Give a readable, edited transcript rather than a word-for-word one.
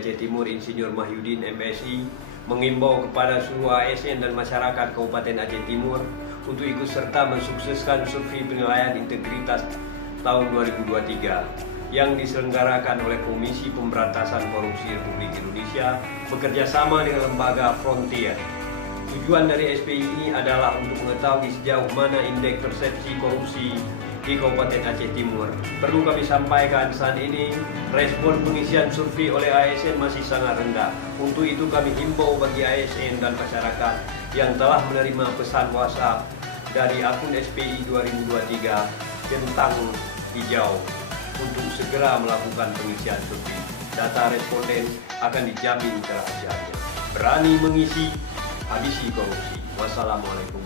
Aceh Timur Insinyur Mahyudin MSI mengimbau kepada seluruh ASN dan masyarakat Kabupaten Aceh Timur untuk ikut serta mensukseskan survei penilaian integritas tahun 2023 yang diselenggarakan oleh Komisi Pemberantasan Korupsi Republik Indonesia bekerja sama dengan lembaga Frontier. Tujuan dari SPI ini adalah untuk mengetahui sejauh mana indeks persepsi korupsi di Kabupaten Aceh Timur. Perlu kami sampaikan, saat ini respon pengisian survei oleh ASN masih sangat rendah. Untuk itu kami himbau bagi ASN dan masyarakat yang telah menerima pesan WhatsApp dari akun SPI 2023 tentang hijau untuk segera melakukan pengisian survei. Data responden akan dijamin kerahasiaannya. Berani mengisi, habisi korupsi. Wassalamualaikum.